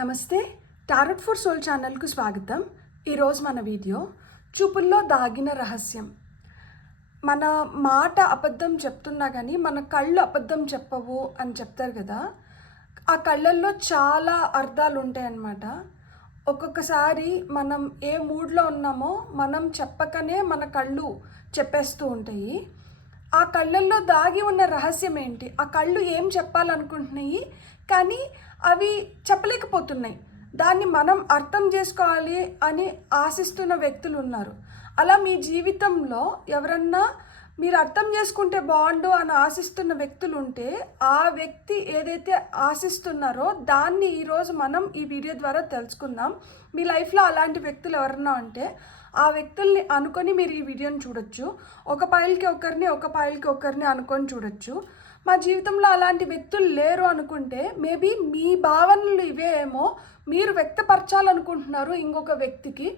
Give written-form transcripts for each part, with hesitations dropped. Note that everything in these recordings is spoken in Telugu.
నమస్తే. టారట్ ఫర్ సోల్ ఛానల్కు స్వాగతం. ఈరోజు మన వీడియో చూపుల్లో దాగిన రహస్యం. మన మాట అబద్ధం చెప్తున్నా కానీ మన కళ్ళు అబద్ధం చెప్పవు అని చెప్తారు కదా. ఆ కళ్ళల్లో చాలా అర్థాలు ఉంటాయి అన్నమాట. ఒక్కొక్కసారి మనం ఏ మూడ్లో ఉన్నామో మనం చెప్పకనే మన కళ్ళు చెప్పేస్తూ ఉంటాయి. ఆ కళ్ళల్లో దాగి ఉన్న రహస్యం ఏంటి? ఆ కళ్ళు ఏం చెప్పాలనుకుంటున్నాయి కానీ అవి చెప్పలేకపోతున్నాయి. దాన్ని మనం అర్థం చేసుకోవాలి అని ఆశిస్తున్న వ్యక్తులు ఉన్నారు. అలా మీ జీవితంలో ఎవరన్నా మీరు అర్థం చేసుకుంటే బాగుండు అని ఆశిస్తున్న వ్యక్తులు ఉంటే ఆ వ్యక్తి ఏదైతే ఆశిస్తున్నారో దాన్ని ఈరోజు మనం ఈ వీడియో ద్వారా తెలుసుకుందాం. మీ లైఫ్లో అలాంటి వ్యక్తులు ఎవరన్నా ఉంటే ఆ వ్యక్తుల్ని అనుకొని మీరు ఈ వీడియోని చూడొచ్చు. ఒక పాయిల్కి ఒకరిని అనుకొని చూడొచ్చు. మా జీవితంలో అలాంటి వ్యక్తులు లేరు అనుకుంటే మేబీ మీ భావనలు ఇవే ఏమో మీరు వ్యక్తపరచాలనుకుంటున్నారు ఇంకొక వ్యక్తికి.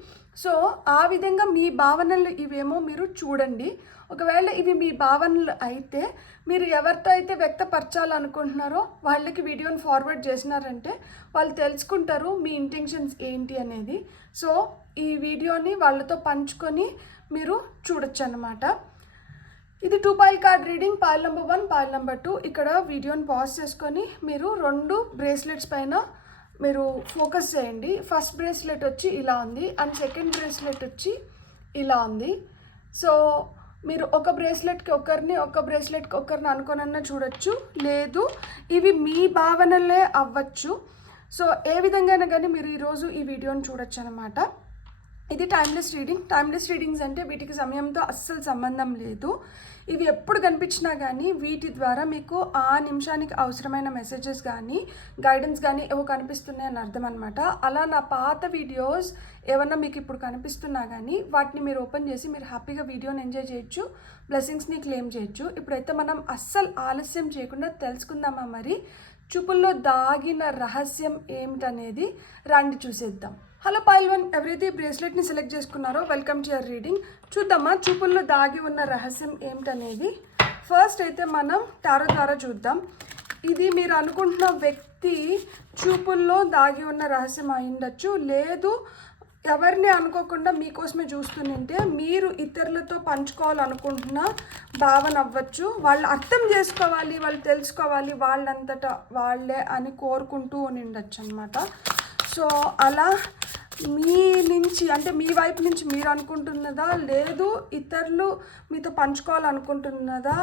సో ఆ విధంగా మీ భావనలు ఇవేమో మీరు చూడండి. ఒకవేళ ఇవి మీ భావనలు అయితే మీరు ఎవరితో అయితే వ్యక్తపరచాలనుకుంటున్నారో వాళ్ళకి వీడియోని ఫార్వర్డ్ చేసినారంటే వాళ్ళు తెలుసుకుంటారు మీ ఇంటెన్షన్స్ ఏంటి అనేది. సో ఈ వీడియోని వాళ్ళతో పంచుకొని మీరు చూడొచ్చు అన్నమాట. ఇది 2 foil card reading. Foil number 1, foil number 2. ఇక్కడ వీడియోని పాజ్ చేసుకొని మీరు 2 బ్రేస్లెట్స్ పైన మీరు ఫోకస్ చేయండి. ఫస్ట్ బ్రేస్లెట్ వచ్చి ఇలా ఉంది అండ్ సెకండ్ బ్రేస్లెట్ వచ్చి ఇలా ఉంది. సో మీరు ఒక బ్రేస్లెట్కి ఒకరిని అనుకోనన్నా చూడొచ్చు, లేదు ఇవి మీ భావనలే అవ్వచ్చు. సో ఏ విధంగా కానీ మీరు ఈరోజు ఈ వీడియోని చూడొచ్చు అనమాట. ఇది టైమ్లెస్ రీడింగ్. టైమ్లెస్ రీడింగ్స్ అంటే వీటికి సమయంతో అస్సలు సంబంధం లేదు. ఇవి ఎప్పుడు కనిపించినా కానీ వీటి ద్వారా మీకు ఆ నిమిషానికి అవసరమైన మెసేజెస్ కానీ గైడెన్స్ కానీ ఏవో కనిపిస్తున్నాయి అని అర్థం అనమాట. అలా నా పాత వీడియోస్ ఏమన్నా మీకు ఇప్పుడు కనిపిస్తున్నా కానీ వాటిని మీరు ఓపెన్ చేసి మీరు హ్యాపీగా వీడియోని ఎంజాయ్ చేయొచ్చు, బ్లెస్సింగ్స్ని క్లెయిమ్ చేయొచ్చు. ఇప్పుడైతే మనం అస్సలు ఆలస్యం చేయకుండా తెలుసుకుందామా మరి చూపుల్లో దాగిన రహస్యం ఏమిటనేది రండి చూసేద్దాం. హలో పాయిల్ 1, ఎవరైతే బ్రేస్లెట్ని సెలెక్ట్ చేసుకున్నారో వెల్కమ్ టు యువర్ రీడింగ్. చూద్దామా చూపుల్లో దాగి ఉన్న రహస్యం ఏమిటనేది. ఫస్ట్ అయితే మనం టారో ద్వారా చూద్దాం. ఇది మీరు అనుకుంటున్న వ్యక్తి చూపుల్లో దాగి ఉన్న రహస్యం అయిండొచ్చు, లేదు ఎవరిని అనుకోకుండా మీకోసమే చూస్తుంటే మీరు ఇతరులతో పంచుకోవాలనుకుంటున్న భావన అవ్వచ్చు. వాళ్ళు అర్థం చేసుకోవాలి, వాళ్ళు తెలుసుకోవాలి, వాళ్ళంతటా వాళ్ళే అని కోరుకుంటూ ఉండొచ్చు అనమాట. సో అలా మీ నుంచి అంటే మీ వైపు నుంచి మీరు అనుకుంటున్నదా, లేదు ఇతరులు మీతో పంచుకోవాలనుకుంటున్నదా,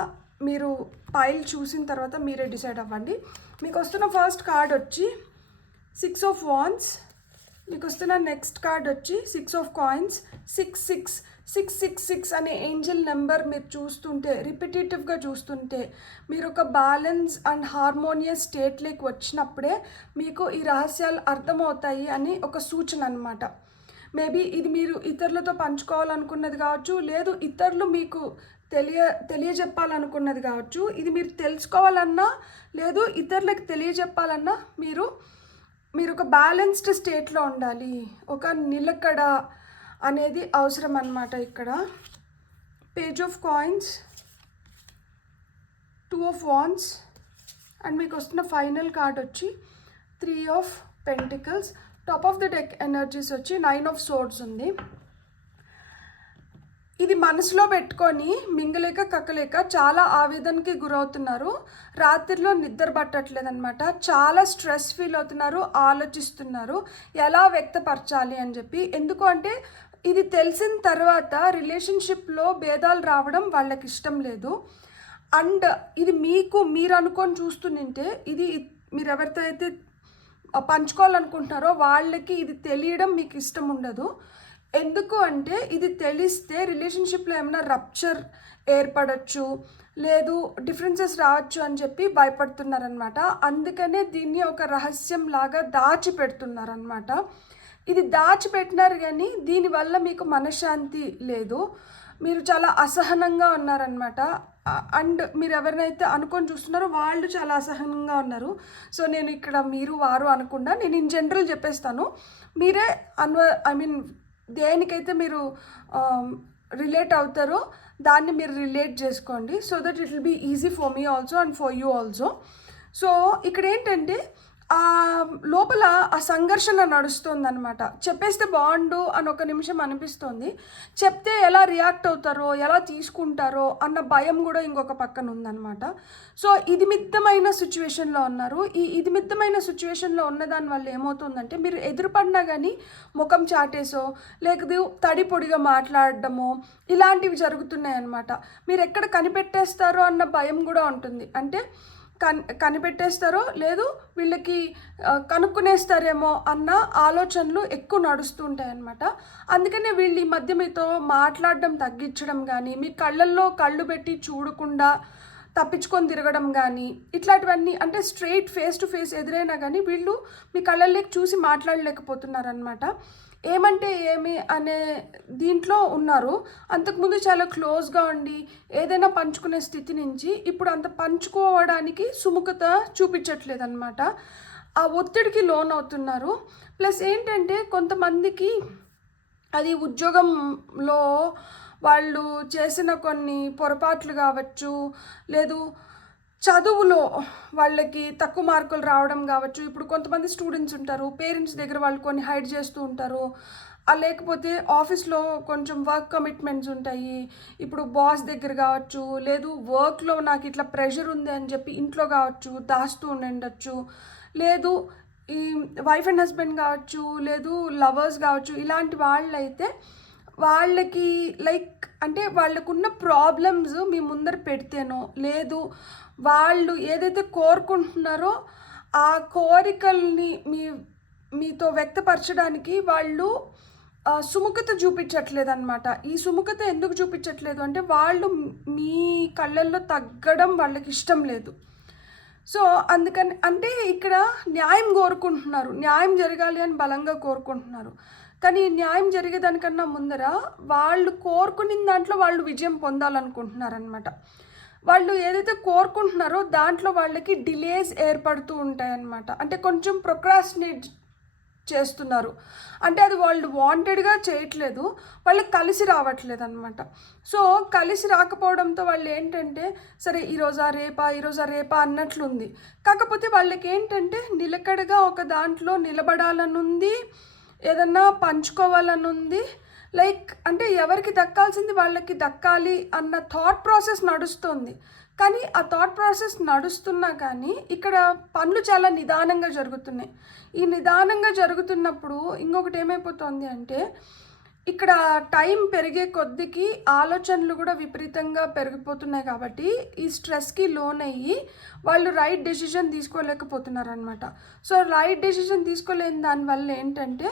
మీరు పైల్ చూసిన తర్వాత మీరే డిసైడ్ అవ్వండి. మీకు వస్తున్న ఫస్ట్ కార్డ్ వచ్చి 6 ఆఫ్ వాండ్స్. మీకు వస్తున్న నెక్స్ట్ కార్డ్ వచ్చి 6 ఆఫ్ కాయిన్స్. 666 అనే ఏంజల్ నెంబర్ మీరు చూస్తుంటే రిపిటేటివ్గా చూస్తుంటే మీరు ఒక బ్యాలెన్స్ అండ్ హార్మోనియస్ స్టేట్లోకి వచ్చినప్పుడే మీకు ఈ రహస్యాలు అర్థమవుతాయి అని ఒక సూచన అనమాట. మేబీ ఇది మీరు ఇతరులతో పంచుకోవాలనుకున్నది కావచ్చు, లేదు ఇతరులు మీకు తెలియజెప్పాలనుకున్నది కావచ్చు. ఇది మీరు తెలుసుకోవాలన్నా లేదు ఇతరులకు తెలియజెప్పాలన్నా మీరు ఒక బ్యాలెన్స్డ్ స్టేట్లో ఉండాలి, ఒక నిలకడ అనేది అవసరం అన్నమాట. ఇక్కడ page of coins, 2 of wands and మీకు వస్తున్న ఫైనల్ కార్డ్ వచ్చి 3 of pentacles. Top of the deck energies వచ్చి 9 ఆఫ్ సోర్డ్స్ ఉంది. ఇది మనసులో పెట్టుకొని మింగలేక కక్కలేక చాలా ఆవేదనకి గురవుతున్నారు. రాత్రిలో నిద్ర పట్టట్లేదన్నమాట. చాలా స్ట్రెస్ ఫీల్ అవుతున్నారు, ఆలోచిస్తున్నారు ఎలా వ్యక్తపరచాలి అని చెప్పి. ఎందుకు అంటే ఇది తెలిసిన తర్వాత రిలేషన్షిప్లో భేదాలు రావడం వాళ్ళకి ఇష్టం లేదు. అండ్ ఇది మీరు అనుకొని చూస్తుంటే ఇది మీరు ఎవరితో అయితే పంచుకోవాలనుకుంటున్నారో వాళ్ళకి ఇది తెలియడం మీకు ఇష్టం ఉండదు. ఎందుకు అంటే ఇది తెలిస్తే రిలేషన్షిప్లో ఏమైనా రప్చర్ ఏర్పడచ్చు, లేదు డిఫరెన్సెస్ రావచ్చు అని చెప్పి భయపడుతున్నారనమాట. అందుకనే దీన్ని ఒక రహస్యం లాగా దాచిపెడుతున్నారనమాట. ఇది దాచిపెట్టినారు కానీ దీనివల్ల మీకు మనశ్శాంతి లేదు, మీరు చాలా అసహనంగా ఉన్నారనమాట. అండ్ మీరు ఎవరినైతే అనుకొని చూస్తున్నారో వాళ్ళు చాలా అసహనంగా ఉన్నారు. సో నేను ఇక్కడ మీరు వారు అనకుండా నేను ఇన్ జనరల్ చెప్పేస్తాను. మీరే దేనికైతే మీరు రిలేట్ అవుతారో దాన్ని మీరు రిలేట్ చేసుకోండి. So that it will be easy for me also and for you also. So ఇక్కడ ఏంటంటే లోపల ఆ సంఘర్షణ నడుస్తుందన్నమాట. చెప్పేస్తే బాగుండు అని ఒక నిమిషం అనిపిస్తుంది. చెప్తే ఎలా రియాక్ట్ అవుతారో, ఎలా తీసుకుంటారో అన్న భయం కూడా ఇంకొక పక్కన ఉందన్నమాట. సో ఇదిమిద్దమైన సిచ్యువేషన్లో ఉన్నారు. ఈ ఇదిమిద్దమైన సిచ్యువేషన్లో ఉన్న దానివల్ల ఏమవుతుందంటే, మీరు ఎదురుపడినా కానీ ముఖం చాటేసో, లేకపోతే తడి పొడిగా మాట్లాడడమో ఇలాంటివి జరుగుతున్నాయి అన్నమాట. మీరు ఎక్కడ కనిపెట్టేస్తారో అన్న భయం కూడా ఉంటుంది. అంటే కనిపెట్టేస్తారో లేదు వీళ్ళకి కనుక్కునేస్తారేమో అన్న ఆలోచనలు ఎక్కువ నడుస్తూ ఉంటాయన్నమాట. అందుకనే వీళ్ళు ఈ మధ్య మీతో మాట్లాడడం తగ్గించడం కానీ, మీ కళ్ళల్లో కళ్ళు పెట్టి చూడకుండా తప్పించుకొని తిరగడం కానీ, ఇట్లాంటివన్నీ అంటే స్ట్రెయిట్ ఫేస్ టు ఫేస్ ఎదురైనా కానీ వీళ్ళు మీ కళ్ళల్లోకి చూసి మాట్లాడలేకపోతున్నారనమాట. ఏమంటే ఏమి అనే దీంట్లో ఉన్నారు. అంతకుముందు చాలా క్లోజ్గా ఉండి ఏదైనా పంచుకునే స్థితి నుంచి ఇప్పుడు అంత పంచుకోవడానికి సుముఖత చూపించట్లేదన్నమాట. ఆ ఒత్తిడికి లోన్ అవుతున్నారు. ప్లస్ ఏంటంటే కొంతమందికి అది ఉద్యోగంలో వాళ్ళు చేసిన కొన్ని పొరపాట్లు కావచ్చు, లేదు చదువులో వాళ్ళకి తక్కువ మార్కులు రావడం కావచ్చు. ఇప్పుడు కొంతమంది స్టూడెంట్స్ ఉంటారు, పేరెంట్స్ దగ్గర వాళ్ళు కొన్ని హైడ్ చేస్తూ ఉంటారు. లేకపోతే ఆఫీస్లో కొంచెం వర్క్ కమిట్మెంట్స్ ఉంటాయి. ఇప్పుడు బాస్ దగ్గర కావచ్చు, లేదు వర్క్లో నాకు ఇట్లా ప్రెషర్ ఉంది అని చెప్పి ఇంట్లో కావచ్చు దాస్తూ ఉండొచ్చు. లేదు ఈ వైఫ్ అండ్ హస్బెండ్ కావచ్చు, లేదు లవర్స్ కావచ్చు. ఇలాంటి వాళ్ళైతే వాళ్ళకి లైక్ అంటే వాళ్ళకున్న ప్రాబ్లమ్స్ మీ ముందర పెడితేనో, లేదు వాళ్ళు ఏదైతే కోరుకుంటున్నారో ఆ కోరికల్ని మీతో వ్యక్తపరచడానికి వాళ్ళు సుముఖత చూపించట్లేదు అనమాట. ఈ సుముఖత ఎందుకు చూపించట్లేదు అంటే, వాళ్ళు మీ కళ్ళల్లో తగ్గడం వాళ్ళకి ఇష్టం లేదు. సో అందుకని అంటే ఇక్కడ న్యాయం కోరుకుంటున్నారు, న్యాయం జరగాలి అని బలంగా కోరుకుంటున్నారు. కానీ న్యాయం జరిగేదానికన్నా ముందర వాళ్ళు కోరుకున్న దాంట్లో వాళ్ళు విజయం పొందాలనుకుంటున్నారనమాట. వాళ్ళు ఏదైతే కోరుకుంటున్నారో దాంట్లో వాళ్ళకి డిలేస్ ఏర్పడుతూ ఉంటాయన్నమాట. అంటే కొంచెం ప్రొక్రాస్టినేట్ చేస్తున్నారు. అంటే అది వాళ్ళు వాంటెడ్గా చేయట్లేదు, వాళ్ళకి కలిసి రావట్లేదు అనమాట. సో కలిసి రాకపోవడంతో వాళ్ళు ఏంటంటే, సరే ఈరోజా రేపా అన్నట్లుంది. కాకపోతే వాళ్ళకి ఏంటంటే నిలకడగా ఒక దాంట్లో నిలబడాలనుంది, ఏదన్నా పంచుకోవాలనుంది. లైక్ అంటే ఎవరికి దక్కాల్సింది వాళ్ళకి దక్కాలి అన్న థాట్ ప్రాసెస్ నడుస్తుంది. కానీ ఆ థాట్ ప్రాసెస్ నడుస్తున్నా కానీ ఇక్కడ పనులు చాలా నిదానంగా జరుగుతున్నాయి. ఈ నిదానంగా జరుగుతున్నప్పుడు ఇంకొకటి ఏమైపోతుంది అంటే, ఇక్కడ టైం పెరిగే కొద్దికి ఆలోచనలు కూడా విపరీతంగా పెరిగిపోతున్నాయి. కాబట్టి ఈ స్ట్రెస్కి లోన్ అయ్యి వాళ్ళు రైట్ డెసిషన్ తీసుకోలేకపోతున్నారు అనమాట. సో రైట్ డెసిషన్ తీసుకోలేని దానివల్ల ఏంటంటే,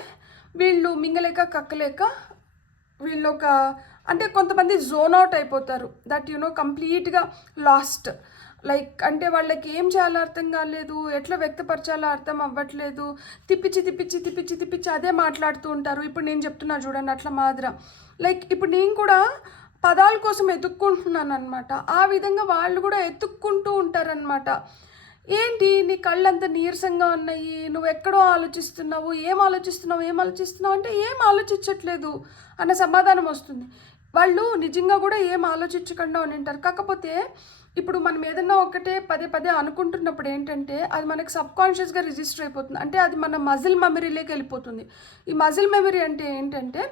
వీళ్ళు మింగలేక కక్కలేక వీళ్ళు అంటే కొంతమంది జోన్ అవుట్ అయిపోతారు. దట్ కంప్లీట్గా లాస్ట్. లైక్ అంటే వాళ్ళకి ఏం చేయాలో అర్థం కాలేదు, ఎట్లా వ్యక్తపరచాలో అర్థం అవ్వట్లేదు. తిప్పించి అదే మాట్లాడుతూ ఉంటారు. ఇప్పుడు నేను చెప్తున్నా చూడండి అట్లా మాదిర. లైక్ ఇప్పుడు నేను కూడా పదాల కోసం ఎత్తుక్కుంటున్నాను అనమాట. ఆ విధంగా వాళ్ళు కూడా ఎత్తుక్కుంటూ ఉంటారనమాట. ఏంటి నీ కళ్ళంత నీరసంగా ఉన్నాయి, నువ్వు ఎక్కడో ఆలోచిస్తున్నావు, ఏం ఆలోచిస్తున్నావు అంటే ఏం ఆలోచించట్లేదు అన్న సమాధానం వస్తుంది. వాళ్ళు నిజంగా కూడా ఏం ఆలోచించకుండా ఉంటారు. కాకపోతే ఇప్పుడు మనం ఏదన్నా ఒకటే పదే అనుకుంటున్నప్పుడు ఏంటంటే, అది మనకి సబ్కాన్షియస్గా రిజిస్టర్ అయిపోతుంది. అంటే అది మన మజిల్ మెమరీలోకి వెళ్ళిపోతుంది. ఈ మజిల్ మెమరీ అంటే ఏంటంటే,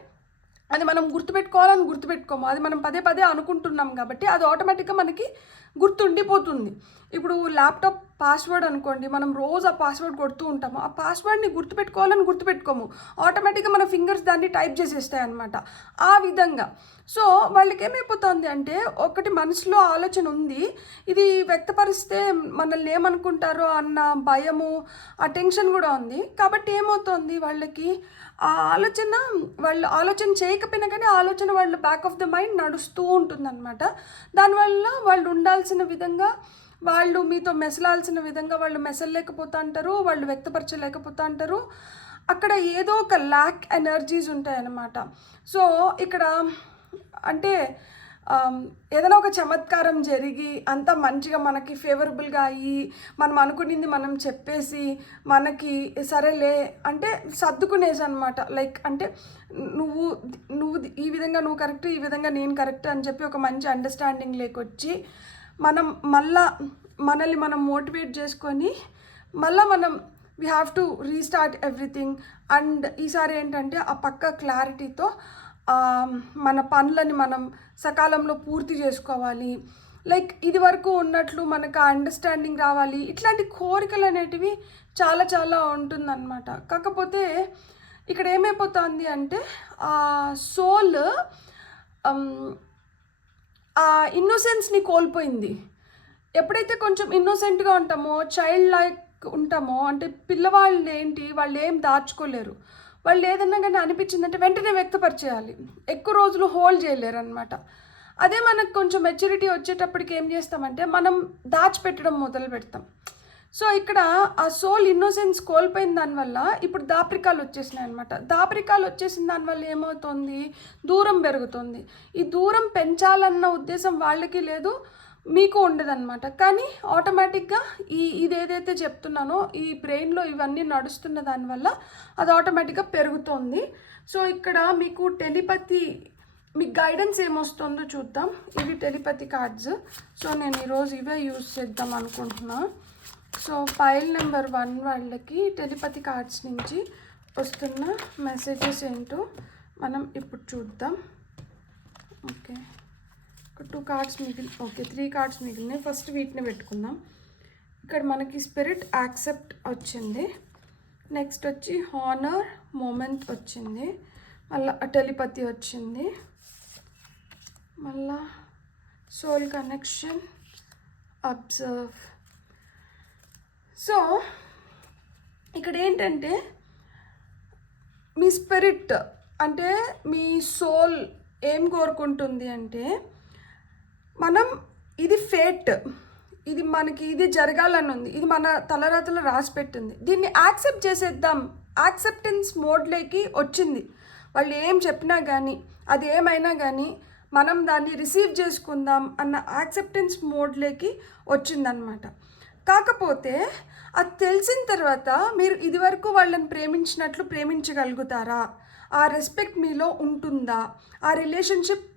అది మనం గుర్తుపెట్టుకోము. అది మనం పదే అనుకుంటున్నాం కాబట్టి అది ఆటోమేటిక్గా మనకి గుర్తుండిపోతుంది. ఇప్పుడు ల్యాప్టాప్ పాస్వర్డ్ అనుకోండి, మనం రోజు ఆ పాస్వర్డ్ కొడుతూ ఉంటాము. ఆ పాస్వర్డ్ని గుర్తుపెట్టుకోము, ఆటోమేటిక్గా మన ఫింగర్స్ దాన్ని టైప్ చేసేస్తాయి అనమాట. ఆ విధంగా సో వాళ్ళకి ఏమైపోతుంది అంటే, ఒకటి మనసులో ఆలోచన ఉంది, ఇది వ్యక్తపరిస్తే మనల్ని ఏమనుకుంటారో అన్న భయము, ఆ టెన్షన్ కూడా ఉంది. కాబట్టి ఏమవుతుంది వాళ్ళకి ఆ ఆలోచన, వాళ్ళు ఆలోచన చేయకపోయినా కానీ ఆలోచన వాళ్ళ బ్యాక్ ఆఫ్ ద మైండ్ నడుస్తూ ఉంటుందన్నమాట. దానివల్ల వాళ్ళు ఉండాల్సిన విధంగా, వాళ్ళు మీతో మెసలాల్సిన విధంగా వాళ్ళు మెసలేకపోతూ అంటారు, వాళ్ళు వ్యక్తపరచలేకపోతూ అంటారు. అక్కడ ఏదో ఒక ల్యాక్ ఎనర్జీస్ ఉంటాయన్నమాట. సో ఇక్కడ అంటే ఏదైనా ఒక చమత్కారం జరిగి అంతా మంచిగా మనకి ఫేవరబుల్గా అయ్యి మనం అనుకునింది మనం చెప్పేసి మనకి సరేలే అంటే సర్దుకునేసి అనమాట. లైక్ అంటే నువ్వు ఈ విధంగా నువ్వు కరెక్ట్, ఈ విధంగా నేను కరెక్ట్ అని చెప్పి ఒక మంచి అండర్స్టాండింగ్ లేకొచ్చి మనం మనల్ని మనం మోటివేట్ చేసుకొని మనం we have to restart everything. And ఈసారి ఏంటంటే ఆ పక్క క్లారిటీతో మన పనులని మనం సకాలంలో పూర్తి చేసుకోవాలి, లైక్ ఇది వరకు ఉన్నట్లు మనకు ఆ అండర్స్టాండింగ్ రావాలి, ఇట్లాంటి కోరికలు అనేటివి చాలా చాలా ఉంటుందన్నమాట. కాకపోతే ఇక్కడ ఏమైపోతుంది అంటే సోల్ ఆ ఇన్నోసెన్స్ని కోల్పోయింది. ఎప్పుడైతే కొంచెం ఇన్నోసెంట్గా ఉంటామో, చైల్డ్ లైక్ ఉంటామో, అంటే పిల్లవాళ్ళు ఏంటి, వాళ్ళు ఏం దాచుకోలేరు. వాళ్ళు ఏదన్నా కానీ అనిపించిందంటే వెంటనే వ్యక్తపరిచేయాలి, ఎక్కువ రోజులు హోల్డ్ చేయలేరు అనమాట. అదే మనకు కొంచెం మెచ్యూరిటీ వచ్చేటప్పటికి ఏం చేస్తామంటే మనం దాచిపెట్టడం మొదలు పెడతాం. సో ఇక్కడ ఆ సోల్ ఇన్నోసెన్స్ కోల్పోయిన దానివల్ల ఇప్పుడు దాపరికాలు వచ్చేసినాయి అనమాట. దాపరికాలు వచ్చేసిన దానివల్ల ఏమవుతుంది, దూరం పెరుగుతుంది. ఈ దూరం పెంచాలన్న ఉద్దేశం వాళ్ళకి లేదు, మీకు ఉండదన్నమాట. కానీ ఆటోమేటిక్గా ఇది ఏదైతే చెప్తున్నానో ఈ బ్రెయిన్లో ఇవన్నీ నడుస్తున్న దానివల్ల అది ఆటోమేటిక్గా పెరుగుతుంది. సో ఇక్కడ మీకు టెలిపతి, మీకు గైడెన్స్ ఏమొస్తుందో చూద్దాం. ఇవి టెలిపతి కార్డ్స్. సో నేను ఈరోజు ఇవే యూజ్ చేద్దాం అనుకుంటున్నా. సో పైల్ నెంబర్ 1 వాళ్ళకి టెలిపతి కార్డ్స్ నుంచి వస్తున్న మెసేజెస్ ఏంటో మనం ఇప్పుడు చూద్దాం. ఓకే, 2 కార్డ్స్ ఓకే 3 కార్డ్స్ మిగిలినాయి. ఫస్ట్ వీటిని పెట్టుకుందాం. ఇక్కడ మనకి స్పిరిట్ యాక్సెప్ట్ వచ్చింది, నెక్స్ట్ వచ్చి హానర్ మూమెంట్ వచ్చింది, మళ్ళీ టెలిపతి వచ్చింది, మళ్ళా సోల్ కనెక్షన్, అబ్జర్వ్. సో ఇక్కడ ఏంటంటే మీ స్పిరిట్ అంటే మీ సోల్ ఏం కోరుకుంటుంది అంటే మనం ఇది ఫేట్, ఇది మనకి ఇది జరగాలని ఉంది, ఇది మన తలరాతలో రాసి పెట్టింది, దీన్ని యాక్సెప్ట్ చేసేద్దాం, యాక్సెప్టెన్స్ మోడ్లోకి వచ్చింది. వాళ్ళు ఏం చెప్పినా కానీ అది ఏమైనా కానీ మనం దాన్ని రిసీవ్ చేసుకుందాం అన్న యాక్సెప్టెన్స్ మోడ్లోకి వచ్చిందనమాట. కాకపోతే అది తెలిసిన తర్వాత మీరు ఇదివరకు వాళ్ళని ప్రేమించినట్లు ప్రేమించగలుగుతారా, ఆ రెస్పెక్ట్ మీలో ఉంటుందా, ఆ రిలేషన్షిప్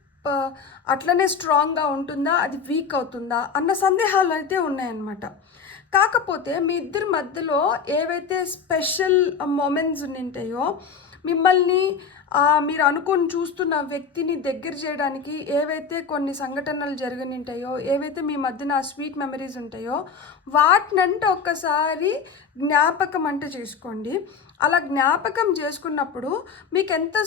అట్లనే స్ట్రాంగ్గా ఉంటుందా, అది వీక్ అవుతుందా అన్న సందేహాలు అయితే ఉన్నాయన్నమాట. కాకపోతే మీ ఇద్దరి మధ్యలో ఏవైతే స్పెషల్ మూమెంట్స్ ఉంటాయో, మిమ్మల్ని మీరు అనుకొని చూస్తున్న వ్యక్తిని దగ్గర చేయడానికి ఏవైతే కొన్ని సంఘటనలు జరిగినుంటాయో, ఏవైతే మీ మధ్యన స్వీట్ మెమరీస్ ఉంటాయో వాటినంటే ఒక్కసారి జ్ఞాపకం అంటే చేసుకోండి. అలా జ్ఞాపకం చేసుకున్నప్పుడు మీకు ఎంత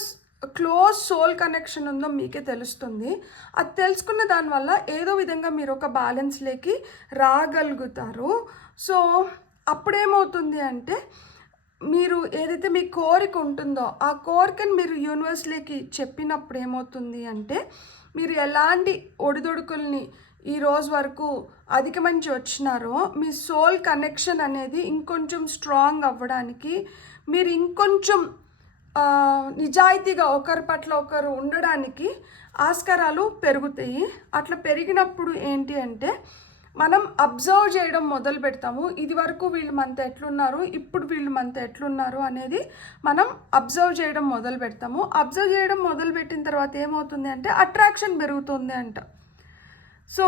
క్లోజ్ సోల్ కనెక్షన్ ఉందో మీకే తెలుస్తుంది. అది తెలుసుకున్న దానివల్ల ఏదో విధంగా మీరు ఒక బ్యాలెన్స్లోకి రాగలుగుతారు. సో అప్పుడేమవుతుంది అంటే మీరు ఏదైతే మీ కోరిక ఉంటుందో ఆ కోరికను మీరు యూనివర్స్లోకి చెప్పినప్పుడు ఏమవుతుంది అంటే మీరు ఎలాంటి ఒడిదొడుకుల్ని ఈ రోజు వరకు అధిగమించి వచ్చినారో మీ సోల్ కనెక్షన్ అనేది ఇంకొంచెం స్ట్రాంగ్ అవ్వడానికి, మీరు ఇంకొంచెం నిజాయితీగా ఒకరి పట్ల ఒకరు ఉండడానికి ఆస్కారాలు పెరుగుతాయి. అట్లా పెరిగినప్పుడు ఏంటి అంటే మనం అబ్జర్వ్ చేయడం మొదలు పెడతాము. ఇది వరకు వీళ్ళు మనతో ఎట్లున్నారు, ఇప్పుడు వీళ్ళు మనతో ఎట్లున్నారు అనేది మనం అబ్జర్వ్ చేయడం మొదలు పెడతాము. అబ్జర్వ్ చేయడం మొదలు పెట్టిన తర్వాత ఏమవుతుంది అంటే అట్రాక్షన్ పెరుగుతుంది అంట. సో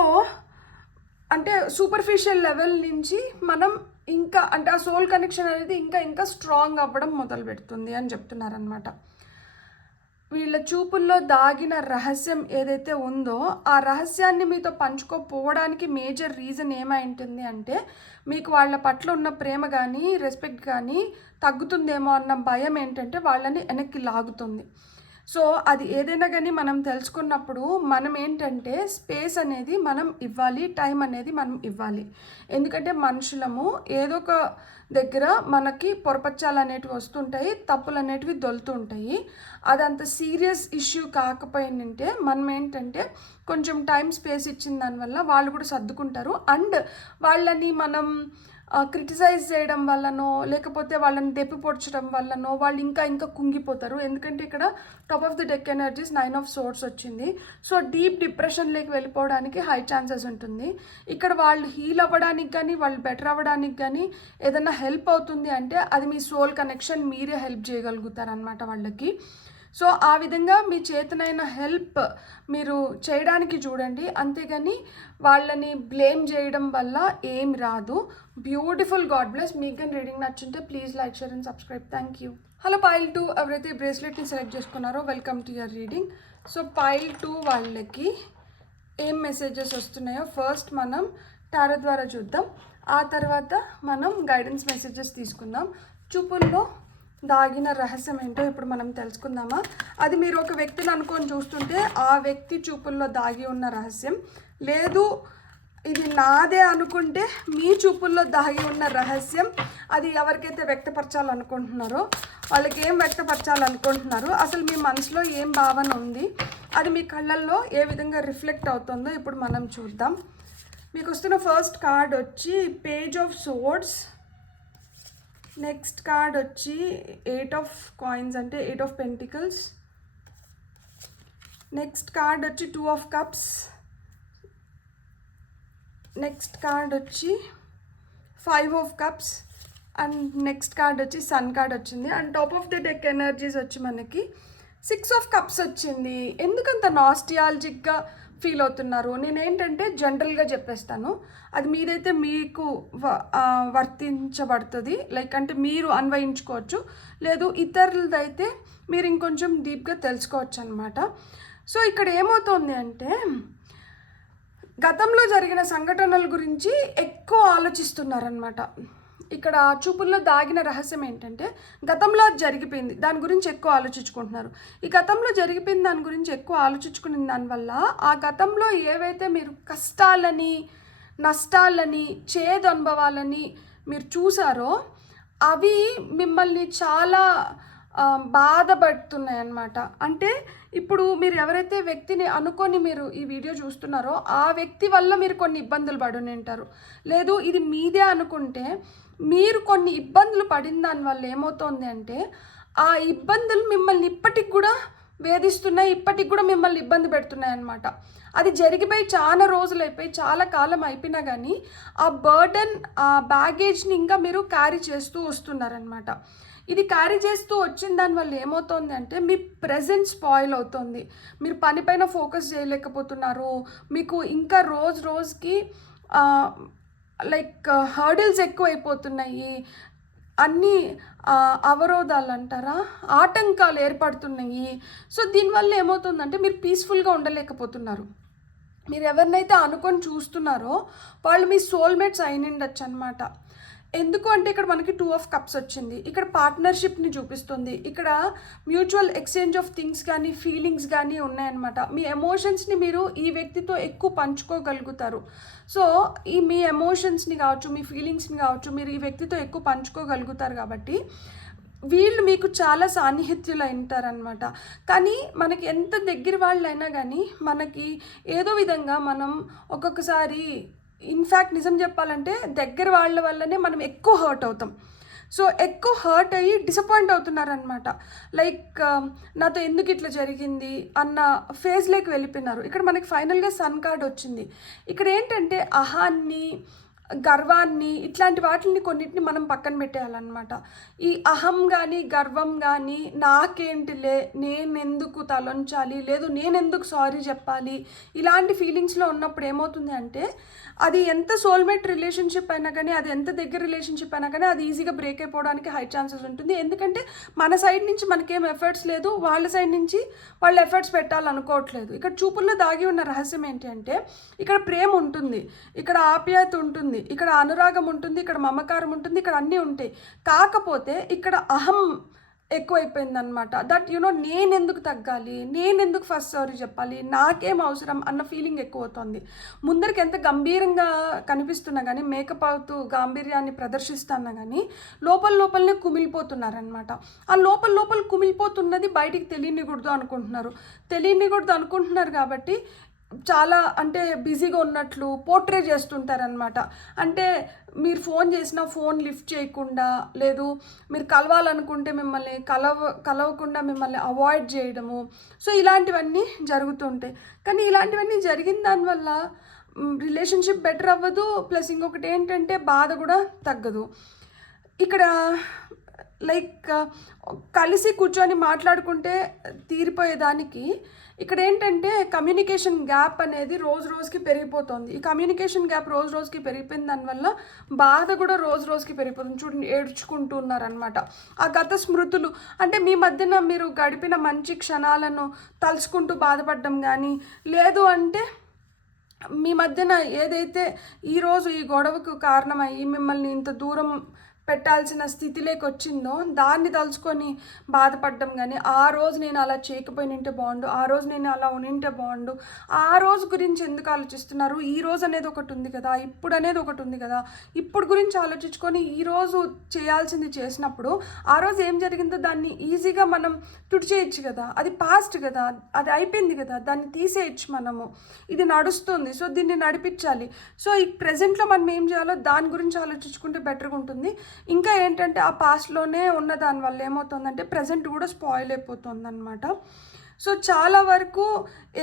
అంటే సూపర్ఫిషియల్ లెవెల్ నుంచి మనం ఇంకా అంటే ఆ సోల్ కనెక్షన్ అనేది ఇంకా స్ట్రాంగ్ అవ్వడం మొదలు పెడుతుంది అని చెప్తున్నారనమాట. వీళ్ళ చూపుల్లో దాగిన రహస్యం ఏదైతే ఉందో ఆ రహస్యాన్ని మీతో పంచుకోపోవడానికి మేజర్ రీజన్ ఏమై ఉంటుంది అంటే మీకు వాళ్ళ పట్ల ఉన్న ప్రేమ కానీ రెస్పెక్ట్ కానీ తగ్గుతుందేమో అన్న భయం ఏంటంటే వాళ్ళని వెనక్కి లాగుతుంది. సో అది ఏదైనా కానీ మనం తెలుసుకున్నప్పుడు మనం ఏంటంటే స్పేస్ అనేది మనం ఇవ్వాలి, టైం అనేది మనం ఇవ్వాలి. ఎందుకంటే మనుషులము ఏదో ఒక దగ్గర మనకి పొరపచ్చాలు అనేటివి వస్తుంటాయి, తప్పులు అనేటివి దొలుతుంటాయి. అదంత సీరియస్ ఇష్యూ కాకపోయిందంటే మనం ఏంటంటే కొంచెం టైం స్పేస్ ఇచ్చిన దానివల్ల వాళ్ళు కూడా సర్దుకుంటారు. అండ్ వాళ్ళని మనం క్రిటిసైజ్ చేయడం వల్లనో లేకపోతే వాళ్ళని దెప్పి పొడ్చడం వల్లనో వాళ్ళు ఇంకా కుంగిపోతారు. ఎందుకంటే ఇక్కడ top of the deck energies 9 of swords వచ్చింది. సో డీప్ డిప్రెషన్లోకి వెళ్ళిపోవడానికి హై ఛాన్సెస్ ఉంటుంది. ఇక్కడ వాళ్ళు హీల్ అవ్వడానికి కానీ వాళ్ళు బెటర్ అవ్వడానికి కానీ ఏదైనా హెల్ప్ అవుతుంది అంటే అది మీ సోల్ కనెక్షన్, మీరే హెల్ప్ చేయగలుగుతారనమాట వాళ్ళకి. సో ఆ విధంగా మీ చేతనైన హెల్ప్ మీరు చేయడానికి చూడండి, అంతేగాని వాళ్ళని బ్లేమ్ చేయడం వల్ల ఏం రాదు. Beautiful, god bless. మీకు కానీ రీడింగ్ నచ్చుంటే please like, share and subscribe. Thank you. Hello pile 2, ఎవరైతే బ్రేస్లెట్ని సెలెక్ట్ చేసుకున్నారో welcome to your reading. So pile 2 వాళ్ళకి ఏం మెసేజెస్ వస్తున్నాయో ఫస్ట్ మనం టారో ద్వారా చూద్దాం. ఆ తర్వాత మనం గైడెన్స్ మెసేజెస్ తీసుకుందాం. చూపుల్లో దాగిన రహస్యం ఏంటో ఇప్పుడు మనం తెలుసుకుందామా. అది మీరు ఒక వ్యక్తిని అనుకొని చూస్తుంటే ఆ వ్యక్తి చూపుల్లో దాగి ఉన్న రహస్యం, లేదు ఇది నాదే అనుకుంటే మీ చూపుల్లో దాగి ఉన్న రహస్యం, అది ఎవరికైతే వ్యక్తపరచాలనుకుంటున్నారో వాళ్ళకి ఏం వ్యక్తపరచాలనుకుంటున్నారు, అసలు మీ మనసులో ఏం భావన ఉంది, అది మీ కళ్ళల్లో ఏ విధంగా రిఫ్లెక్ట్ అవుతుందో ఇప్పుడు మనం చూద్దాం. మీకు వస్తున్న ఫస్ట్ కార్డ్ వచ్చి page of swords. Next card వచ్చి 8 ఆఫ్ కాయిన్స్ అంటే 8 ఆఫ్ పెంటికల్స్. నెక్స్ట్ కార్డ్ వచ్చి 2 ఆఫ్ కప్స్. నెక్స్ట్ కార్డ్ వచ్చి 5 of cups. And next card వచ్చి సన్ కార్డ్ వచ్చింది. And top of the deck energies వచ్చి మనకి 6 ఆఫ్ కప్స్ వచ్చింది. ఎందుకంత నాస్టియాలజిక్గా ఫీల్ అవుతున్నారు? నేనేంటంటే జనరల్గా చెప్పేస్తాను, అది మీదైతే మీకు వర్తించబడుతుంది, లైక్ అంటే మీరు అన్వయించుకోవచ్చు, లేదు ఇతరులదైతే మీరు ఇంకొంచెం డీప్గా తెలుసుకోవచ్చు అనమాట. సో ఇక్కడ ఏమవుతుంది అంటే గతంలో జరిగిన సంఘటనల గురించి ఎక్కువ ఆలోచిస్తున్నారనమాట. ఇక్కడ చూపుల్లో దాగిన రహస్యం ఏంటంటే గతంలో జరిగిపోయింది, దాని గురించి ఎక్కువ ఆలోచించుకుంటున్నారు. ఈ గతంలో జరిగిపోయింది దాని గురించి ఎక్కువ ఆలోచించుకున్న దానివల్ల ఆ గతంలో ఏవైతే మీరు కష్టాలని, నష్టాలని, చేదు అనుభవాలని మీరు చూసారో అవి మిమ్మల్ని చాలా బాధపడుతున్నాయి అన్నమాట. అంటే ఇప్పుడు మీరు ఎవరైతే వ్యక్తిని అనుకొని మీరు ఈ వీడియో చూస్తున్నారో ఆ వ్యక్తి వల్ల మీరు కొన్ని ఇబ్బందులు పడుని ఉంటారు, లేదు ఇది మీదే అనుకుంటే మీరు కొన్ని ఇబ్బందులు పడిన దానివల్ల ఏమవుతుంది అంటే ఆ ఇబ్బందులు మిమ్మల్ని ఇప్పటికి కూడా వేధిస్తున్నాయి, ఇప్పటికి కూడా మిమ్మల్ని ఇబ్బంది పెడుతున్నాయి అన్నమాట. అది జరిగిపోయి చాలా రోజులు అయిపోయి చాలా కాలం అయిపోయినా కానీ ఆ బర్డన్, ఆ బ్యాగేజ్ని ఇంకా మీరు క్యారీ చేస్తూ వస్తున్నారనమాట. ఇది క్యారీ చేస్తూ వచ్చిన దానివల్ల ఏమవుతుంది అంటే మీ ప్రెజెంట్ స్పాయిల్ అవుతుంది, మీరు పనిపైన ఫోకస్ చేయలేకపోతున్నారు, మీకు ఇంకా రోజు రోజుకి లైక్ హర్డిల్స్ ఎక్కువైపోతున్నాయి, అన్నీ అవరోధాలు అంటారా, ఆటంకాలు ఏర్పడుతున్నాయి. సో దీనివల్ల ఏమవుతుందంటే మీరు పీస్ఫుల్గా ఉండలేకపోతున్నారు. మీరు ఎవరినైతే అనుకొని చూస్తున్నారో వాళ్ళు మీ సోల్మేట్స్ అయినండొచ్చు అనమాట. ఎందుకు అంటే ఇక్కడ మనకి 2 ఆఫ్ కప్స్ వచ్చింది, ఇక్కడ పార్ట్నర్షిప్ని చూపిస్తుంది, ఇక్కడ మ్యూచువల్ ఎక్స్చేంజ్ ఆఫ్ థింగ్స్ కానీ ఫీలింగ్స్ కానీ ఉన్నాయన్నమాట. మీ ఎమోషన్స్ని మీరు ఈ వ్యక్తితో ఎక్కువ పంచుకోగలుగుతారు. సో మీ ఎమోషన్స్ని కావచ్చు, మీ ఫీలింగ్స్ని కావచ్చు, మీరు ఈ వ్యక్తితో ఎక్కువ పంచుకోగలుగుతారు కాబట్టి వీళ్ళు మీకు చాలా సాన్నిహిత్యులు ఉంటారనమాట. కానీ మనకి ఎంత దగ్గర వాళ్ళైనా కానీ మనకి ఏదో విధంగా మనం ఒక్కొక్కసారి ఇన్ఫ్యాక్ట్ నిజం చెప్పాలంటే దగ్గర వాళ్ళ వల్లనే మనం ఎక్కువ హర్ట్ అవుతాం. సో ఎక్కువ హర్ట్ అయ్యి డిసప్పాయింట్ అవుతున్నారనమాట. లైక్ నాతో ఎందుకు ఇట్లా జరిగింది అన్న ఫేజ్లోకి వెళ్ళిపోయినారు. ఇక్కడ మనకి ఫైనల్గా సన్ కార్డ్ వచ్చింది. ఇక్కడ ఏంటంటే అహాన్ని, గర్వాన్ని, ఇట్లాంటి వాటిని కొన్నిటిని మనం పక్కన పెట్టేయాలన్నమాట. ఈ అహం కానీ గర్వం కానీ నాకేంటిలే, నేనెందుకు తలొంచాలి, లేదు నేనెందుకు సారీ చెప్పాలి, ఇలాంటి ఫీలింగ్స్లో ఉన్నప్పుడు ఏమవుతుంది అంటే అది ఎంత సోల్మేట్ రిలేషన్షిప్ అయినా కానీ, అది ఎంత దగ్గర రిలేషన్షిప్ అయినా కానీ అది ఈజీగా బ్రేక్ అయిపోవడానికి హై ఛాన్సెస్ ఉంటుంది. ఎందుకంటే మన సైడ్ నుంచి మనకేం ఎఫర్ట్స్ లేదు, వాళ్ళ సైడ్ నుంచి వాళ్ళు ఎఫర్ట్స్ పెట్టాలనుకోవట్లేదు. ఇక్కడ చూపుల్లో దాగి ఉన్న రహస్యం ఏంటి అంటే ఇక్కడ ప్రేమ ఉంటుంది, ఇక్కడ ఆప్యాయత ఉంటుంది, ఇక్కడ అనురాగం ఉంటుంది, ఇక్కడ మమకారం ఉంటుంది, ఇక్కడ అన్నీ ఉంటాయి. కాకపోతే ఇక్కడ అహం ఎక్కువైపోయిందనమాట. దట్ నేనెందుకు తగ్గాలి, నేనెందుకు ఫస్ట్ సారీ చెప్పాలి, నాకేం అవసరం అన్న ఫీలింగ్ ఎక్కువ అవుతుంది. ముందరికి ఎంత గంభీరంగా కనిపిస్తున్నా కానీ, మేకప్ అవుతూ గాంభీర్యాన్ని ప్రదర్శిస్తున్నా కానీ లోపలనే కుమిలిపోతున్నారనమాట. ఆ లోపల కుమిలిపోతున్నది బయటికి తెలియనికూడదు అనుకుంటున్నారు కాబట్టి చాలా అంటే బిజీగా ఉన్నట్లు పోర్ట్రే చేస్తుంటారనమాట. అంటే మీరు ఫోన్ చేసినా ఫోన్ లిఫ్ట్ చేయకుండా, లేదు మీరు కలవాలనుకుంటే మిమ్మల్ని కలవకుండా మిమ్మల్ని అవాయిడ్ చేయడము. సో ఇలాంటివన్నీ జరుగుతుంటాయి. కానీ ఇలాంటివన్నీ జరిగిన దానివల్ల రిలేషన్షిప్ బెటర్ అవ్వదు, ప్లస్ ఇంకొకటి ఏంటంటే బాధ కూడా తగ్గదు. ఇక్కడ లైక్ కలిసి కూర్చొని మాట్లాడుకుంటే తీరిపోయేదానికి ఇక్కడ ఏంటంటే కమ్యూనికేషన్ గ్యాప్ అనేది రోజు రోజుకి పెరిగిపోతుంది. ఈ కమ్యూనికేషన్ గ్యాప్ రోజు రోజుకి పెరిగిపోయిన దానివల్ల బాధ కూడా రోజు రోజుకి పెరిగిపోతుంది. చూడండి, ఏడ్చుకుంటూ ఉన్నారనమాట. ఆ గత స్మృతులు అంటే మీ మధ్యన మీరు గడిపిన మంచి క్షణాలను తలుచుకుంటూ బాధపడడం కానీ, లేదు అంటే మీ మధ్యన ఏదైతే ఈరోజు ఈ గొడవకు కారణమయ్యి మిమ్మల్ని ఇంత దూరం పెట్టాల్సిన స్థితిలోకి వచ్చిందో దాన్ని తలుచుకొని బాధపడడం కానీ, ఆ రోజు నేను అలా చేయకపోయినంటే బాగుండు, ఆ రోజు నేను అలా ఉనింటే బాగుండు, ఆ రోజు గురించి ఎందుకు ఆలోచిస్తున్నారు, ఈ రోజు అనేది ఒకటి ఉంది కదా, ఇప్పుడు అనేది ఒకటి ఉంది కదా, ఇప్పుడు గురించి ఆలోచించుకొని ఈరోజు చేయాల్సింది చేసినప్పుడు ఆ రోజు ఏం జరిగిందో దాన్ని ఈజీగా మనం తుడిచేయచ్చు కదా. అది పాస్ట్ కదా, అది అయిపోయింది కదా, దాన్ని తీసేయచ్చు మనము. ఇది నడుస్తుంది, సో దీన్ని నడిపించాలి. సో ఈ ప్రెజెంట్లో మనం ఏం చేయాలో దాని గురించి ఆలోచించుకుంటే బెటర్గా ఉంటుంది. ఇంకా ఏంటంటే ఆ పాస్ట్లోనే ఉన్న దానివల్ల ఏమవుతుందంటే ప్రజెంట్ కూడా స్పాయిల్ అయిపోతుంది అనమాట. సో చాలా వరకు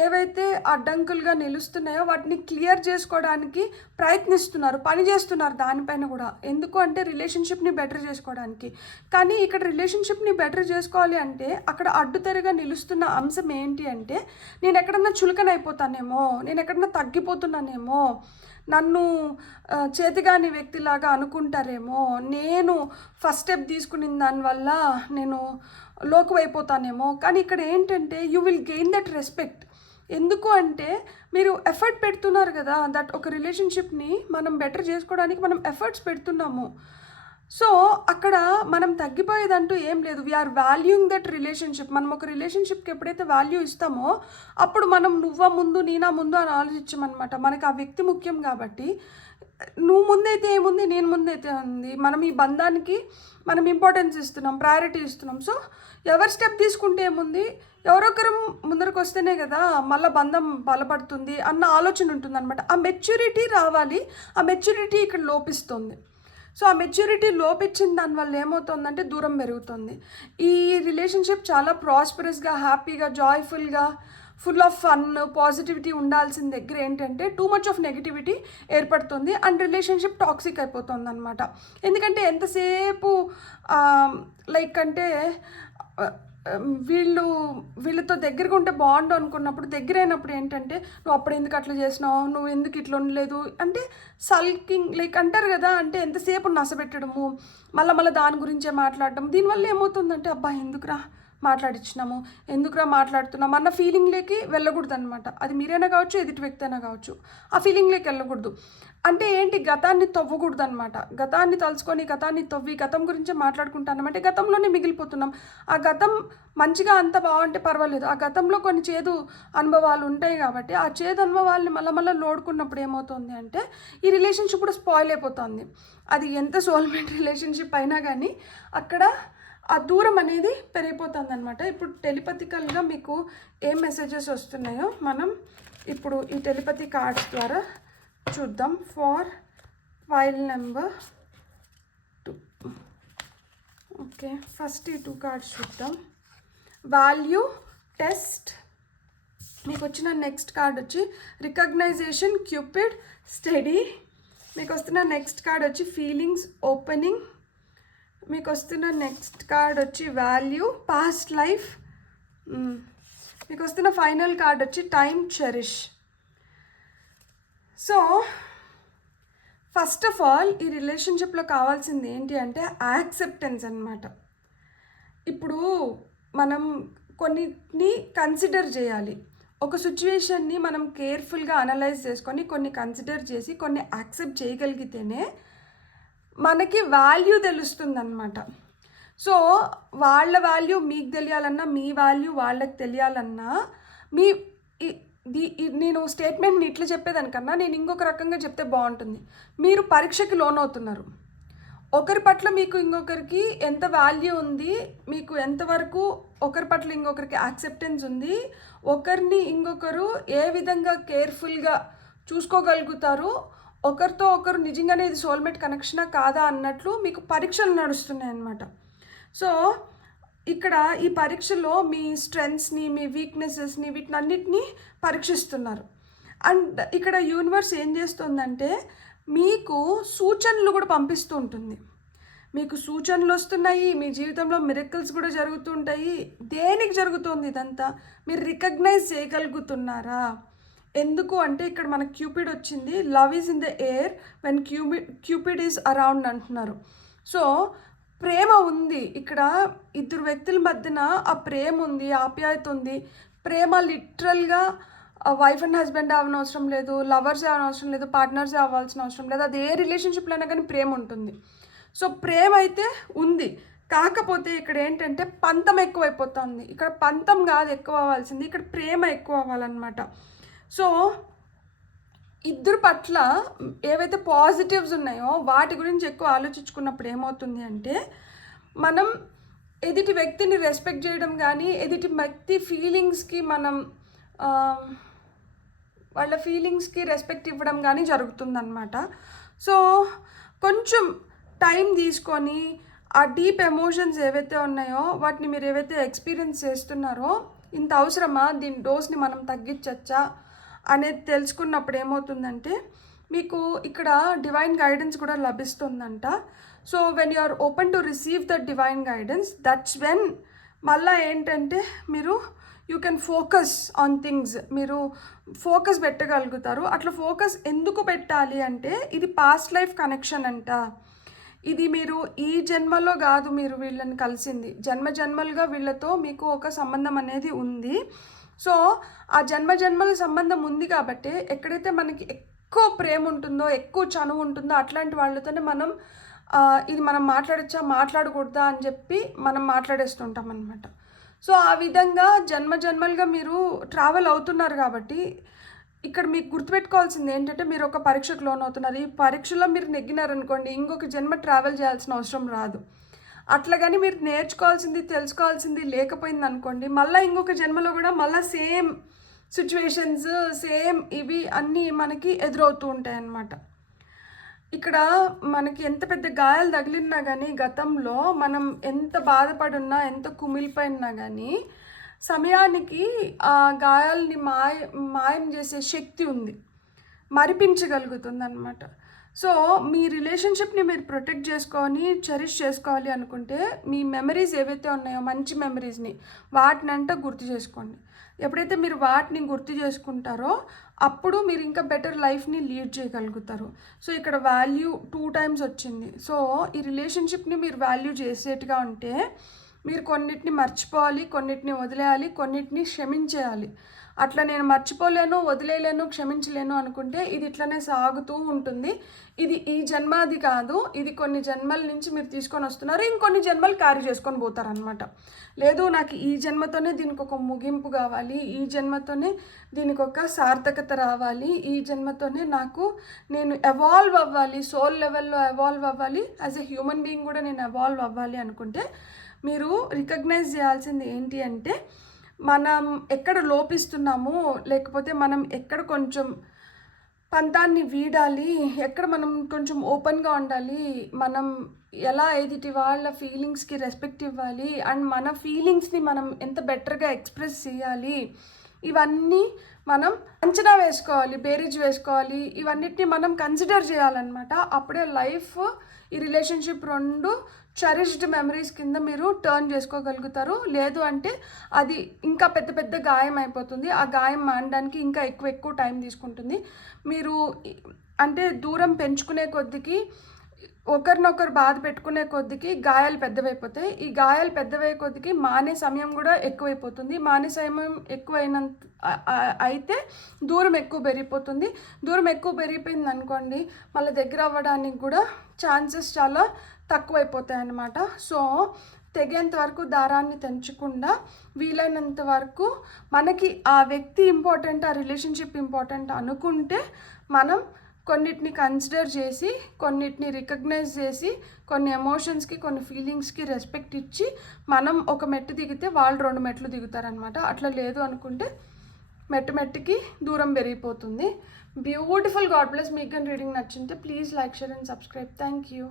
ఏవైతే అడ్డంకులుగా నిలుస్తున్నాయో వాటిని క్లియర్ చేసుకోవడానికి ప్రయత్నిస్తున్నారు, పని చేస్తున్నారు దానిపైన కూడా. ఎందుకు అంటే రిలేషన్షిప్ని బెటర్ చేసుకోవడానికి. కానీ ఇక్కడ రిలేషన్షిప్ని బెటర్ చేసుకోవాలి అంటే అక్కడ అడ్డుతెరగా నిలుస్తున్న అంశం ఏంటి అంటే, నేను ఎక్కడన్నా చులకనైపోతానేమో, నేను ఎక్కడన్నా తగ్గిపోతున్నానేమో, నన్ను చేతిగాని వ్యక్తిలాగా అనుకుంటారేమో, నేను ఫస్ట్ స్టెప్ తీసుకున్న దానివల్ల నేను లోకువైపోతానేమో. కానీ ఇక్కడ ఏంటంటే you will gain that respect. ఎందుకు అంటే మీరు ఎఫర్ట్ పెడుతున్నారు కదా, దట్ ఒక రిలేషన్షిప్ని మనం బెటర్ చేసుకోవడానికి మనం ఎఫర్ట్స్ పెడుతున్నాము. సో అక్కడ మనం తగ్గిపోయేదంటూ ఏం లేదు. We are valuing that relationship. మనం ఒక రిలేషన్షిప్కి ఎప్పుడైతే వాల్యూ ఇస్తామో అప్పుడు మనం నువ్వా ముందు నేనా ముందు అని ఆలోచించమన్నమాట. మనకు ఆ వ్యక్తి ముఖ్యం కాబట్టి నువ్వు ముందైతే ఏముంది, నేను ముందైతే ఉంది, మనం ఈ బంధానికి మనం ఇంపార్టెన్స్ ఇస్తున్నాం, ప్రయారిటీ ఇస్తున్నాం. సో ఎవరు స్టెప్ తీసుకుంటే ఏముంది, ఎవరొకరు ముందరకు వస్తేనే కదా మళ్ళీ బంధం బలపడుతుంది అన్న ఆలోచన ఉంటుంది అనమాట. ఆ మెచ్యూరిటీ రావాలి. ఆ మెచ్యూరిటీ ఇక్కడ లోపిస్తుంది. సో ఆ మెచ్యూరిటీ లోపించిన దానివల్ల ఏమవుతుందంటే దూరం పెరుగుతుంది. ఈ రిలేషన్షిప్ చాలా ప్రాస్పరస్గా, హ్యాపీగా, జాయ్ఫుల్గా, ఫుల్ ఆఫ్ ఫన్, పాజిటివిటీ ఉండాల్సిన దగ్గర ఏంటంటే టూ మచ్ ఆఫ్ నెగిటివిటీ ఏర్పడుతుంది అండ్ రిలేషన్షిప్ టాక్సిక్ అయిపోతుంది అనమాట. ఎందుకంటే లైక్ అంటే వీళ్ళతో దగ్గరగా ఉంటే బాగుండు అనుకున్నప్పుడు, దగ్గర అయినప్పుడు ఏంటంటే నువ్వు అప్పుడు ఎందుకు అట్లా చేసినావు, నువ్వు ఎందుకు ఇట్లా ఉండలేదు అంటే సల్కింగ్ లైక్ అంటారు కదా, అంటే ఎంతసేపు నసబెట్టడము, మళ్ళీ దాని గురించే మాట్లాడడం. దీనివల్ల ఏమవుతుందంటే అబ్బా ఎందుకురా మాట్లాడించినాము, ఎందుకురా మాట్లాడుతున్నాం అన్న ఫీలింగ్లోకి వెళ్ళకూడదు అనమాట. అది మీరైనా కావచ్చు, ఎదుటి వ్యక్తి అయినా కావచ్చు, ఆ ఫీలింగ్లోకి వెళ్ళకూడదు. అంటే ఏంటి, గతాన్ని తవ్వకూడదు అనమాట. గతాన్ని తలుచుకొని, గతాన్ని తవ్వి, గతం గురించే మాట్లాడుకుంటానంటే గతంలోనే మిగిలిపోతున్నాం. ఆ గతం మంచిగా అంత బాగుంటే పర్వాలేదు, ఆ గతంలో కొన్ని చేదు అనుభవాలు ఉంటాయి కాబట్టి ఆ చేదు అనుభవాల్ని మళ్ళీ లోడుకున్నప్పుడు ఏమవుతుంది అంటే ఈ రిలేషన్షిప్ కూడా స్పాయిల్ అయిపోతుంది. అది ఎంత సోల్మేట్ రిలేషన్షిప్ అయినా కానీ అక్కడ ఆ దూరం అనేది పెరిగిపోతుంది అనమాట. ఇప్పుడు టెలిపతికల్గా మీకు ఏం మెసేజెస్ వస్తున్నాయో మనం ఇప్పుడు ఈ టెలిపతి కార్డ్స్ ద్వారా చూద్దాం. For file number 2. Okay, first ఈ 2 కార్డ్స్ చూద్దాం. Value test. మీకు వచ్చిన నెక్స్ట్ కార్డ్ వచ్చి రికగ్నైజేషన్, క్యూపిడ్, స్టడీ. మీకు వస్తున్న నెక్స్ట్ కార్డ్ వచ్చి ఫీలింగ్స్, ఓపెనింగ్. మీకు వస్తున్న నెక్స్ట్ కార్డ్ వచ్చి వాల్యూ, పాస్ట్ లైఫ్. మీకు వస్తున్న ఫైనల్ కార్డ్ వచ్చి time, cherish. So first of all ఈ రిలేషన్షిప్లో కావాల్సింది ఏంటి అంటే యాక్సెప్టెన్స్ అన్నమాట. ఇప్పుడు మనం కొన్నిటిని కన్సిడర్ చేయాలి. ఒక సిచ్యువేషన్ని మనం కేర్ఫుల్గా అనలైజ్ చేసుకొని కొన్ని కన్సిడర్ చేసి కొన్ని యాక్సెప్ట్ చేయగలిగితేనే మనకి వాల్యూ తెలుస్తుంది అనమాట. సో వాళ్ళ వాల్యూ మీకు తెలియాలన్నా, మీ వాల్యూ వాళ్ళకి తెలియాలన్నా నేను స్టేట్మెంట్ని ఇట్లా చెప్పేదానికన్నా నేను ఇంకొక రకంగా చెప్తే బాగుంటుంది. మీరు పరీక్షకి లోనవుతున్నారు. ఒకరి పట్ల మీకు ఇంకొకరికి ఎంత వాల్యూ ఉంది, మీకు ఎంతవరకు ఒకరి పట్ల ఇంకొకరికి యాక్సెప్టెన్స్ ఉంది, ఒకరిని ఇంకొకరు ఏ విధంగా కేర్ఫుల్గా చూసుకోగలుగుతారు, ఒకరితో ఒకరు నిజంగానే ఇది సోల్మేట్ కనెక్షనా కాదా అన్నట్లు మీకు పరీక్షలు నడుస్తున్నాయి అన్నమాట. సో ఇక్కడ ఈ పరీక్షలో మీ స్ట్రెంగ్స్ని, మీ వీక్నెసెస్ని, వీటినన్నిటినీ పరీక్షిస్తున్నారు. అండ్ ఇక్కడ యూనివర్స్ ఏం చేస్తుందంటే మీకు సూచనలు కూడా పంపిస్తూ ఉంటుంది. మీకు సూచనలు వస్తున్నాయి, మీ జీవితంలో మిరకిల్స్ కూడా జరుగుతుంటాయి. దేనికి జరుగుతుంది ఇదంతా? మీరు రికగ్నైజ్ చేయగలుగుతున్నారా? ఎందుకు అంటే ఇక్కడ మనకు క్యూపిడ్ వచ్చింది. Love is in the air when Cupid is around అంటున్నారు. సో ప్రేమ ఉంది ఇక్కడ, ఇద్దరు వ్యక్తుల మధ్యన ఆ ప్రేమ ఉంది, ఆప్యాయత ఉంది. ప్రేమ లిటరల్గా వైఫ్ అండ్ హస్బెండ్ అవ్వని అవసరం లేదు, లవర్స్ అవ్వని అవసరం లేదు, పార్ట్నర్స్ అవ్వాల్సిన అవసరం లేదు. అది ఏ రిలేషన్షిప్లో అయినా కానీ ప్రేమ ఉంటుంది. సో ప్రేమ అయితే ఉంది. కాకపోతే ఇక్కడ ఏంటంటే పంతం ఎక్కువైపోతుంది. ఇక్కడ పంతం కాదు ఎక్కువ అవ్వాల్సింది, ఇక్కడ ప్రేమ ఎక్కువ అవ్వాలన్నమాట. సో ఇద్దరు పట్ల ఏవైతే పాజిటివ్స్ ఉన్నాయో వాటి గురించి ఎక్కువ ఆలోచించుకున్నప్పుడు ఏమవుతుంది అంటే మనం ఎదుటి వ్యక్తిని రెస్పెక్ట్ చేయడం కానీ, ఎదుటి వ్యక్తి ఫీలింగ్స్కి మనం వాళ్ళ ఫీలింగ్స్కి రెస్పెక్ట్ ఇవ్వడం కానీ జరుగుతుందన్నమాట. సో కొంచెం టైం తీసుకొని ఆ డీప్ ఎమోషన్స్ ఏవైతే ఉన్నాయో వాటిని మీరు ఏవైతే ఎక్స్పీరియన్స్ చేస్తున్నారో, ఇంత అవసరమా, దీని డోస్ని మనం తగ్గించచ్చా అనేది తెలుసుకున్నప్పుడు ఏమవుతుందంటే మీకు ఇక్కడ డివైన్ గైడెన్స్ కూడా లభిస్తుందంట. So when you are open to receive the divine guidance, that's when మళ్ళీ ఏంటంటే మీరు you can focus on things, మీరు ఫోకస్ పెట్టగలుగుతారు. అట్లా ఫోకస్ ఎందుకు పెట్టాలి అంటే ఇది పాస్ట్ లైఫ్ కనెక్షన్ అంట. ఇది మీరు ఈ జన్మలో కాదు మీరు వీళ్ళని కలిసింది, జన్మలుగా వీళ్ళతో మీకు ఒక సంబంధం అనేది ఉంది. సో ఆ జన్మల సంబంధం ఉంది కాబట్టి ఎక్కడైతే మనకి ఎక్కువ ప్రేమ ఉంటుందో, ఎక్కువ చనువు ఉంటుందో అట్లాంటి వాళ్ళతోనే మనం ఇది మనం మాట్లాడచ్చా మాట్లాడకూడదా అని చెప్పి మనం మాట్లాడేస్తుంటాం అనమాట. సో ఆ విధంగా జన్మలుగా మీరు ట్రావెల్ అవుతున్నారు కాబట్టి ఇక్కడ మీకు గుర్తుపెట్టుకోవాల్సింది ఏంటంటే మీరు ఒక పరీక్షకు లోనవుతున్నారు. ఈ పరీక్షలో మీరు నెగ్గినారనుకోండి, ఇంకొక జన్మ ట్రావెల్ చేయాల్సిన అవసరం రాదు. అట్లాగని మీరు నేర్చుకోవాల్సింది తెలుసుకోవాల్సింది లేకపోయింది అనుకోండి, మళ్ళీ ఇంకొక జన్మలో కూడా మళ్ళీ సేమ్ సిచ్యువేషన్స్, సేమ్ ఇవి అన్నీ మనకి ఎదురవుతూ ఉంటాయి అన్నమాట. ఇక్కడ మనకి ఎంత పెద్ద గాయాలు తగిలినా కానీ, గతంలో మనం ఎంత బాధపడున్నా, ఎంత కుమిలిపోయినా కానీ సమయానికి ఆ గాయాలని మాయం చేసే శక్తి ఉంది, మరిపించగలుగుతుంది అన్నమాట. సో మీ రిలేషన్షిప్ని మీరు ప్రొటెక్ట్ చేసుకొని చెరిష్ చేసుకోవాలి అనుకుంటే మీ మెమరీస్ ఏవైతే ఉన్నాయో మంచి మెమరీస్ని వాటినంతా గుర్తు చేసుకోండి. ఎప్పుడైతే మీరు వాటిని గుర్తు చేసుకుంటారో అప్పుడు మీరు ఇంకా బెటర్ లైఫ్ని లీడ్ చేయగలుగుతారు. సో ఇక్కడ వాల్యూ 2 times వచ్చింది. సో ఈ రిలేషన్షిప్ని మీరు వాల్యూ చేసేట్టుగా ఉంటే మీరు కొన్నిటిని మర్చిపోవాలి, కొన్నిటిని వదిలేయాలి, కొన్నిటిని క్షమించేయాలి. అట్లా నేను మర్చిపోలేను, వదిలేయలేను, క్షమించలేను అనుకుంటే ఇది ఇట్లనే సాగుతూ ఉంటుంది. ఇది ఈ జన్మది కాదు, ఇది కొన్ని జన్మల నుంచి మీరు తీసుకొని వస్తున్నారు, ఇంకొన్ని జన్మలు క్యారీ చేసుకొని పోతారనమాట. లేదు నాకు ఈ జన్మతోనే దీనికి ఒక ముగింపు కావాలి, ఈ జన్మతోనే దీనికి ఒక సార్థకత రావాలి, ఈ జన్మతోనే నేను ఎవాల్వ్ అవ్వాలి, సోల్ లెవెల్లో ఎవాల్వ్ అవ్వాలి, యాజ్ ఎ హ్యూమన్ బీయింగ్ కూడా నేను ఎవాల్వ్ అవ్వాలి అనుకుంటే మీరు రికగ్నైజ్ చేయాల్సింది ఏంటి అంటే మనం ఎక్కడ లోపిస్తున్నాము, లేకపోతే మనం ఎక్కడ కొంచెం పంతాన్ని వీడాలి, ఎక్కడ మనం కొంచెం ఓపెన్గా ఉండాలి, మనం ఎలా ఎదుటి వాళ్ళ ఫీలింగ్స్కి రెస్పెక్ట్ ఇవ్వాలి, అండ్ మన ఫీలింగ్స్ని మనం ఎంత బెటర్గా ఎక్స్ప్రెస్ చేయాలి, ఇవన్నీ మనం అంచనా వేసుకోవాలి, బేరీజ్ వేసుకోవాలి, ఇవన్నిటిని మనం కన్సిడర్ చేయాలన్నమాట. అప్పుడే లైఫ్, ఈ రిలేషన్షిప్ 2 చెరిష్డ్ మెమరీస్ కింద మీరు టర్న్ చేసుకోగలుగుతారు. లేదు అంటే అది ఇంకా పెద్ద పెద్ద గాయం అయిపోతుంది. ఆ గాయం మానడానికి ఇంకా ఎక్కువ టైం తీసుకుంటుంది. మీరు అంటే దూరం పెంచుకునే కొద్దికి, ఒకరినొకరు బాధ పెట్టుకునే కొద్దికి గాయాలు పెద్దవైపోతాయి. ఈ గాయాలు పెద్దవయ్యే కొద్దికి మానే సమయం కూడా ఎక్కువైపోతుంది. మానే సమయం అయితే దూరం ఎక్కువ పెరిగిపోతుంది. దూరం ఎక్కువ పెరిగిపోయింది అనుకోండి, మళ్ళీ దగ్గర అవ్వడానికి కూడా ఛాన్సెస్ చాలా తక్కువైపోతాయి అన్నమాట. సో తెగేంత వరకు దారాన్ని తెంచకుండా వీలైనంత వరకు మనకి ఆ వ్యక్తి ఇంపార్టెంట్, ఆ రిలేషన్షిప్ ఇంపార్టెంట్ అనుకుంటే మనం కొన్నిటిని కన్సిడర్ చేసి, కొన్నిటిని రికగ్నైజ్ చేసి, కొన్ని ఎమోషన్స్కి, కొన్ని ఫీలింగ్స్కి రెస్పెక్ట్ ఇచ్చి మనం ఒక మెట్టు దిగితే వాళ్ళు 2 మెట్లు దిగుతారనమాట. అట్లా లేదు అనుకుంటే మెట్టుకి దూరం పెరిగిపోతుంది. బ్యూటిఫుల్. God bless. మీకు కానీ రీడింగ్ నచ్చింటే please like, share and subscribe. Thank you.